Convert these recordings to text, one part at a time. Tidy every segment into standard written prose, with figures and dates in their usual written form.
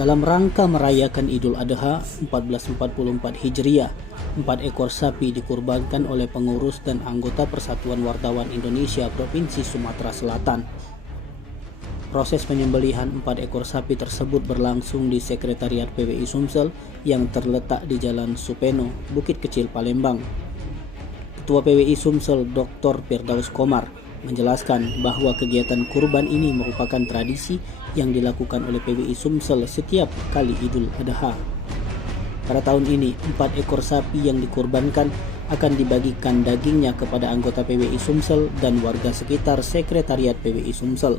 Dalam rangka merayakan Idul Adha 1444 Hijriah, 4 ekor sapi dikurbankan oleh pengurus dan anggota Persatuan Wartawan Indonesia Provinsi Sumatera Selatan. Proses penyembelihan 4 ekor sapi tersebut berlangsung di Sekretariat PWI Sumsel yang terletak di Jalan Supeno, Bukit Kecil, Palembang. Ketua PWI Sumsel Dr. Firdaus Komar menjelaskan bahwa kegiatan kurban ini merupakan tradisi yang dilakukan oleh PWI Sumsel setiap kali Idul Adha. Pada tahun ini, 4 ekor sapi yang dikurbankan akan dibagikan dagingnya kepada anggota PWI Sumsel dan warga sekitar Sekretariat PWI Sumsel.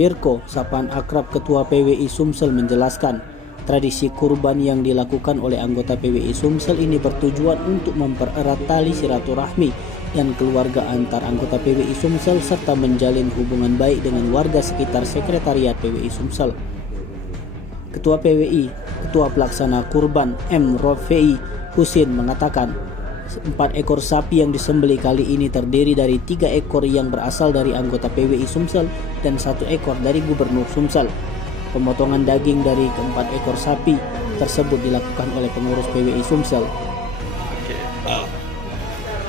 Firko, sapaan akrab Ketua PWI Sumsel, menjelaskan, tradisi kurban yang dilakukan oleh anggota PWI Sumsel ini bertujuan untuk mempererat tali silaturahmi dan keluarga antar anggota PWI Sumsel serta menjalin hubungan baik dengan warga sekitar Sekretariat PWI Sumsel. Ketua PWI, Ketua Pelaksana Kurban M. Rofei Husin mengatakan, 4 ekor sapi yang disembelih kali ini terdiri dari 3 ekor yang berasal dari anggota PWI Sumsel dan 1 ekor dari Gubernur Sumsel. Pemotongan daging dari keempat ekor sapi tersebut dilakukan oleh pengurus PWI Sumsel.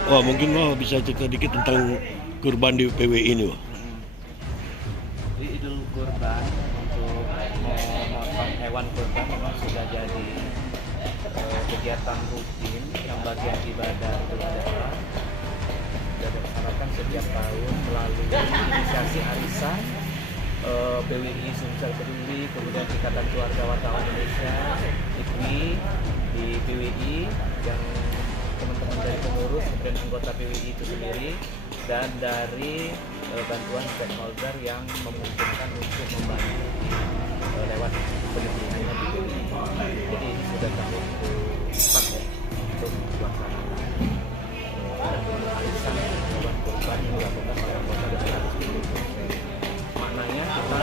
Wah, mungkin bisa cerita dikit tentang kurban di PWI ini, Wah. Di Idul Kurban untuk memotong hewan kurban memang sudah jadi kegiatan rutin yang bagian ibadah Idul Adha. Sudah dilaksanakan setiap tahun melalui inisiasi arisan PWI Sumsel Peduli, kemudian Ikatan Keluarga Wartawan Indonesia, IKWI, di PWI yang teman-teman dari pengurus, kemudian anggota PWI itu sendiri, dan dari bantuan stakeholder yang memungkinkan untuk membantu lewat penyembelihannya di PWI. Jadi ini sudah tahun ke-4 ya untuk pelaksanaan arisan hewan kurban yang dilakukan oleh anggota dan status PWI. Maknanya kita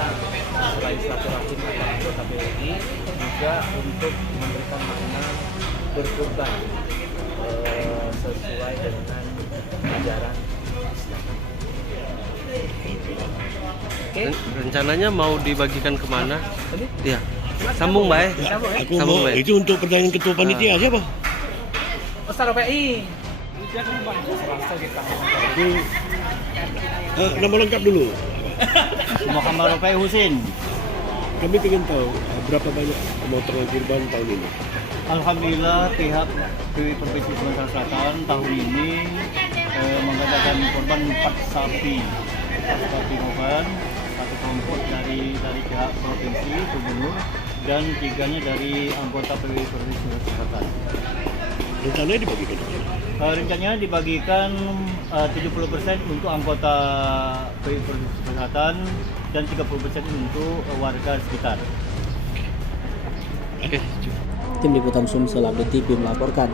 selain silaturahim antar anggota PWI juga untuk memberikan makna berkurban sesuai dengan ajaran Islam. Oke. Rencananya mau dibagikan kemana? Iya. Sambung, Mbak. Aku mau itu untuk pertanyaan ketua panitia siapa? Ustaz PWI. Nama lengkap dulu. Muhammad Rofei Husin. Kami ingin tahu berapa banyak pemotongan kurban tahun ini. Alhamdulillah pihak PWI Provinsi Sumatera Selatan tahun ini mengadakan kurban 4 sapi. 4 sapi kurban, 1 kelompok dari pihak provinsi, gubernur, dan 3-nya dari anggota PWI Provinsi Sumatera Selatan. Rencananya dibagikan kemana? Rencananya dibagikan 70% untuk anggota PWI Provinsi Selatan dan 30% untuk warga sekitar. Oke. Tim Liputan Sumsel Update TV melaporkan.